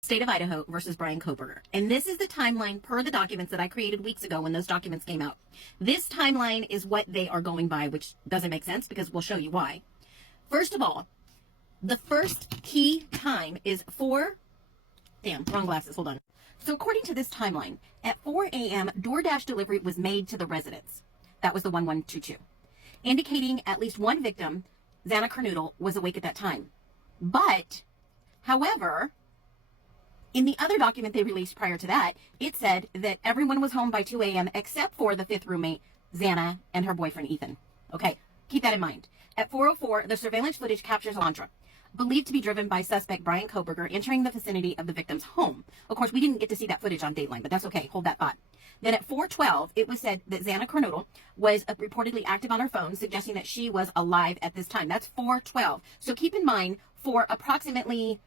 State of Idaho versus Brian Koberger. And this is the timeline per the documents that I created weeks ago when those documents came out. This timeline is what they are going by, which doesn't make sense because we'll show you why. First of all, the first key time is wrong glasses, hold on. So according to this timeline, at 4 a.m., DoorDash delivery was made to the residence. That was the 1122, indicating at least one victim, Xana Kernodle, was awake at that time. But, however, in the other document they released prior to that, it said that everyone was home by 2 a.m. except for the fifth roommate, Xana, and her boyfriend, Ethan. Okay, keep that in mind. At 4:04, the surveillance footage captures Alondra, believed to be driven by suspect Brian Koberger, entering the vicinity of the victim's home. Of course, we didn't get to see that footage on Dateline, but that's okay. Hold that thought. Then at 4:12, it was said that Xana Kernodle was reportedly active on her phone, suggesting that she was alive at this time. That's 4:12. So keep in mind, for approximately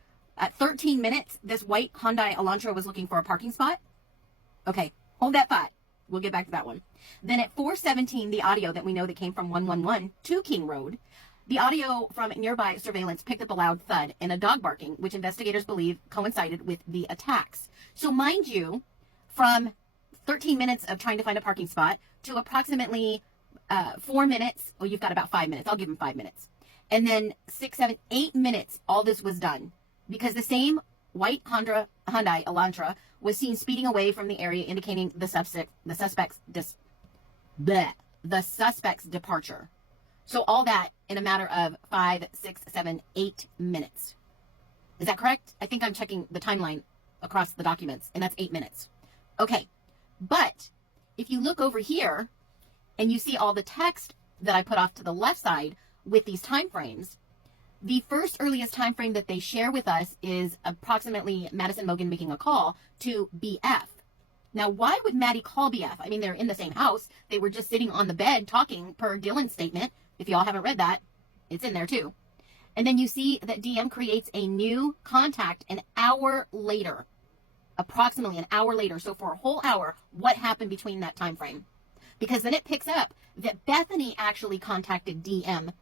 13 minutes, this white Hyundai Elantra was looking for a parking spot. Okay, hold that thought. We'll get back to that one. Then at 4:17, the audio that we know that came from 111 to King Road, the audio from nearby surveillance picked up a loud thud and a dog barking, which investigators believe coincided with the attacks. So mind you, from 13 minutes of trying to find a parking spot to approximately 4 minutes, well, you've got about 5 minutes. I'll give them 5 minutes. And then 6, 7, 8 minutes, all this was done. Because the same white Hyundai Elantra was seen speeding away from the area, indicating the suspect's departure. So all that in a matter of 5, 6, 7, 8 minutes. Is that correct? I think I'm checking the timeline across the documents, and that's 8 minutes. Okay, but if you look over here and you see all the text that I put off to the left side with these time frames, the first earliest time frame that they share with us is approximately Madison Mogan making a call to BF. Now, why would Maddie call BF? I mean, they're in the same house. They were just sitting on the bed talking per Dylan's statement. If y'all haven't read that, it's in there too. And then you see that DM creates a new contact an hour later, approximately an hour later. So for a whole hour, what happened between that time frame? Because then it picks up that Bethany actually contacted DM.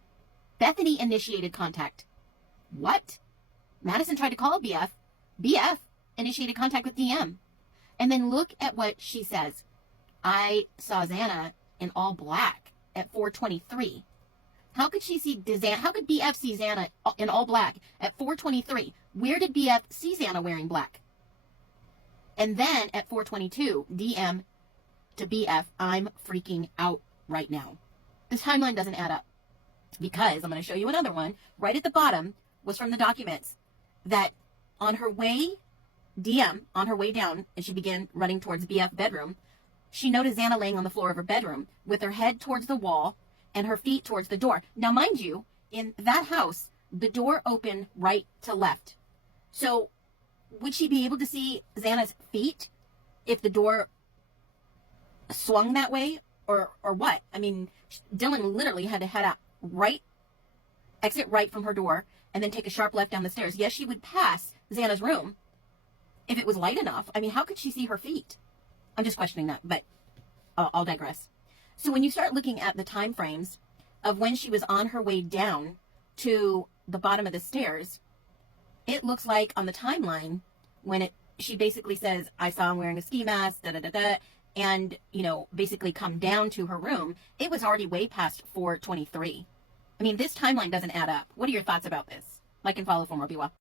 Bethany initiated contact. What? Madison tried to call BF. BF initiated contact with DM. And then look at what she says. I saw Xana in all black at 4:23. How could she see Xana? How could BF see Xana in all black at 4:23? Where did BF see Xana wearing black? And then at 4:22, DM to BF, I'm freaking out right now. This timeline doesn't add up. Because I'm going to show you another one. Right at the bottom was from the documents that on her way, DM, on her way down, and she began running towards BF bedroom, she noticed Xana laying on the floor of her bedroom with her head towards the wall and her feet towards the door. Now, mind you, in that house, the door opened right to left. So would she be able to see Xana's feet if the door swung that way or what? I mean, Dylan literally had to head out exit right from her door, and then take a sharp left down the stairs. Yes, she would pass Xana's room if it was light enough. I mean, how could she see her feet? I'm just questioning that, but I'll digress. So when you start looking at the time frames of when she was on her way down to the bottom of the stairs, it looks like on the timeline when she basically says, I saw him wearing a ski mask, and, basically come down to her room, it was already way past 4:23. I mean, this timeline doesn't add up. What are your thoughts about this? Like and follow for more. Be well.